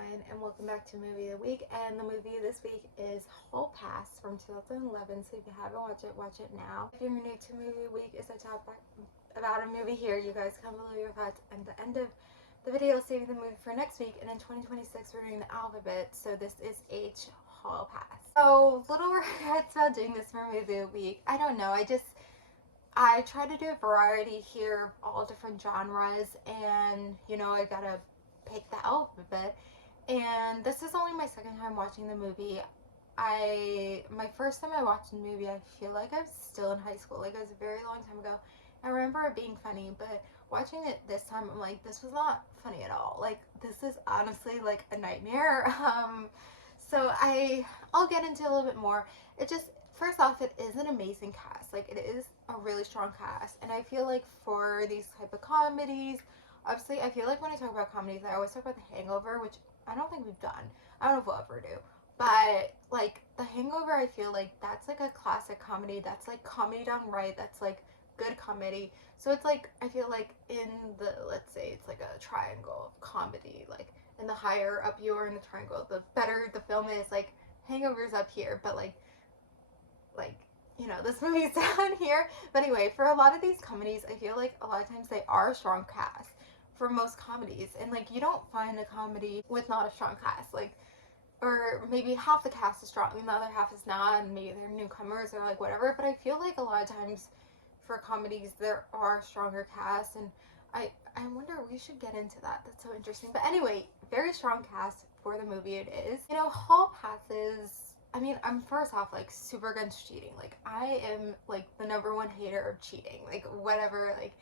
everyone, and welcome back to Movie of the Week. And the movie this week is Hall Pass from 2011. So if you haven't watch it now. If you're new to Movie of the Week, is I talk about a movie here. You guys come below your thoughts, and at the end of the video, saving the movie for next week. And in 2026, we're doing the alphabet. So this is H, Hall Pass. So little regrets about doing this for Movie of the Week. I don't know. I try to do a variety here, all different genres, and I gotta pick the alphabet. And this is only my second time watching the movie. My first time I watched the movie, I feel like I was still in high school. Like, it was a very long time ago. I remember it being funny, but watching it this time, I'm like, this was not funny at all. Like, this is honestly like a nightmare. So I'll get into a little bit more. It just, first off, it is an amazing cast. Like, it is a really strong cast, and I feel like for these type of comedies, obviously, I feel like when I talk about comedies, I always talk about The Hangover, which I don't think we've done. I don't know if we'll ever do. But, like, The Hangover, I feel like that's, like, a classic comedy. That's, like, comedy done right. That's, like, good comedy. So it's, like, I feel like in the, let's say, it's, like, a triangle of comedy. Like, and the higher up you are in the triangle, the better the film is. Like, Hangover's up here, but, like, this movie's down here. But anyway, for a lot of these comedies, I feel like a lot of times they are a strong cast for most comedies, and like you don't find a comedy with not a strong cast, like, or maybe half the cast is strong and the other half is not, and maybe they're newcomers or like whatever. But I feel like a lot of times for comedies there are stronger casts, and I wonder, we should get into that. That's so interesting. But anyway, very strong cast for the movie it is. Hall passes. I mean, I'm first off like super against cheating. Like, I am like the number one hater of cheating. Like, whatever, like,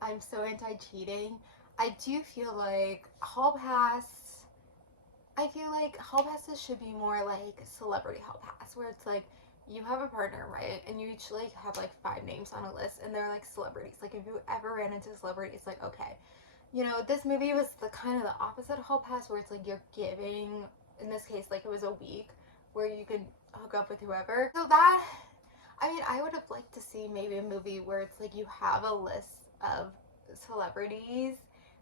I'm so anti-cheating. I do feel like Hall Passes should be more like Celebrity Hall Pass, where it's like you have a partner, right? And you each like have like 5 names on a list, and they're like celebrities. Like, if you ever ran into a celebrity, it's like, okay. This movie was the kind of the opposite of Hall Pass, where it's like you're giving, in this case, like it was a week where you could hook up with whoever. So that, I mean, I would have liked to see maybe a movie where it's like you have a list of celebrities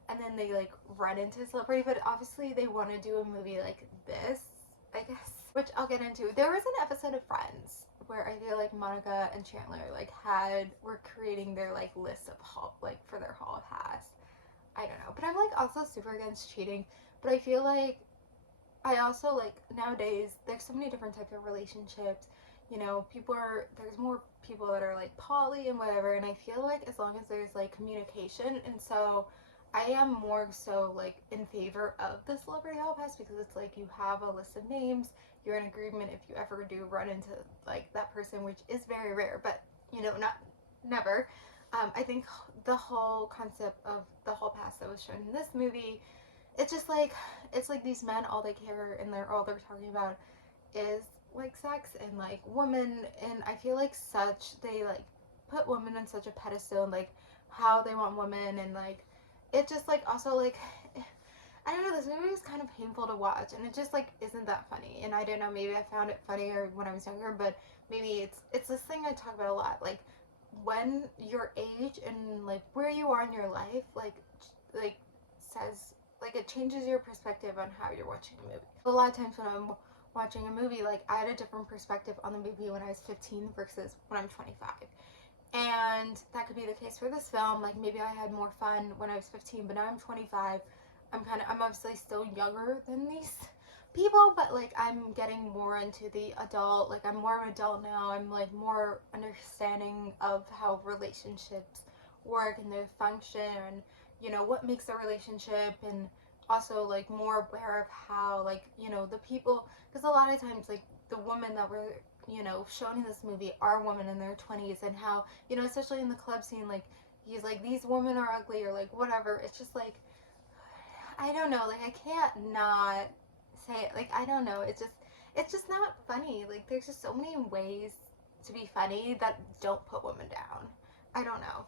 and then they like run into a celebrity, but obviously they want to do a movie like this, I guess, which I'll get into. There was an episode of Friends where I feel like Monica and Chandler like were creating their like list of for their hall pass. I don't know, but I'm like also super against cheating, but I feel like I also like nowadays there's so many different types of relationships. There's more people that are like poly and whatever, and I feel like as long as there's like communication, and so I am more so like in favor of the Celebrity Hall Pass, because it's like you have a list of names, you're in agreement if you ever do run into like that person, which is very rare, but not never. I think the whole concept of the Hall Pass that was shown in this movie, it's like these men, all they care and all they're talking about is like sex and like women, and I feel like they like put women on such a pedestal, and like how they want women, and like it just like also like I don't know, this movie is kind of painful to watch, and it just like isn't that funny. And I don't know, maybe I found it funnier when I was younger, but maybe it's this thing I talk about a lot, like when your age and like where you are in your life like says, like, it changes your perspective on how you're watching a movie. A lot of times when I'm watching a movie, like, I had a different perspective on the movie when I was 15 versus when I'm 25. And that could be the case for this film. Like, maybe I had more fun when I was 15, but now I'm 25. I'm obviously still younger than these people, but like I'm getting more into the adult, like I'm more of an adult now. I'm like more understanding of how relationships work and their function, and what makes a relationship, and also like more aware of how, like, the people, because a lot of times like the women that were shown in this movie are women in their 20s, and how especially in the club scene, like he's like, these women are ugly, or like whatever. It's just like, I don't know, like I can't not say it. Like, I don't know, it's just not funny. Like, there's just so many ways to be funny that don't put women down. I don't know.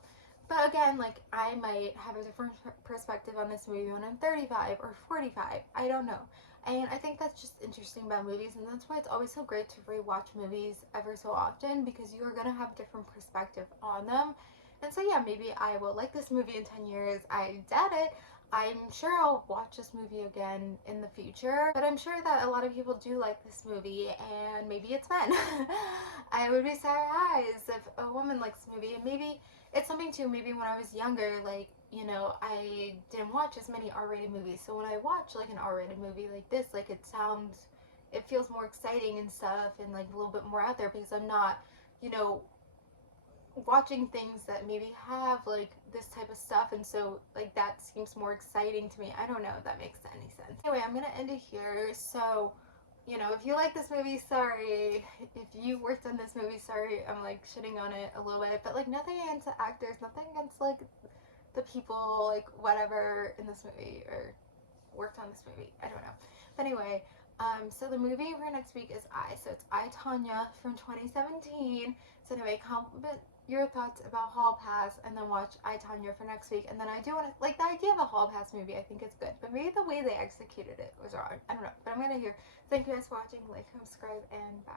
But again, like, I might have a different perspective on this movie when I'm 35 or 45. I don't know. And I think that's just interesting about movies, and that's why it's always so great to rewatch movies ever so often, because you are going to have a different perspective on them. And so yeah, maybe I will like this movie in 10 years. I doubt it. I'm sure I'll watch this movie again in the future, but I'm sure that a lot of people do like this movie, and maybe it's men. I would be surprised if a woman likes the movie, and maybe it's something too. Maybe when I was younger, like, you know, I didn't watch as many R-rated movies, so when I watch like an R-rated movie like this, like it feels more exciting and stuff, and like a little bit more out there because I'm not, you know, watching things that maybe have like this type of stuff, and so like that seems more exciting to me. I don't know if that makes any sense. Anyway, I'm gonna end it here. So, you know, if you like this movie, sorry. If you worked on this movie, sorry. I'm like shitting on it a little bit, but like nothing against the actors, nothing against like the people, like whatever in this movie or worked on this movie. I don't know. But anyway, so the movie for next week is I. So it's I, Tanya from 2017. So anyway, comment your thoughts about Hall Pass and then watch I, Tanya for next week. And then I do want to, like, the idea of a Hall Pass movie, I think it's good. But maybe the way they executed it was wrong. I don't know. But I'm going to hear. Thank you guys for watching. Like, subscribe, and bye.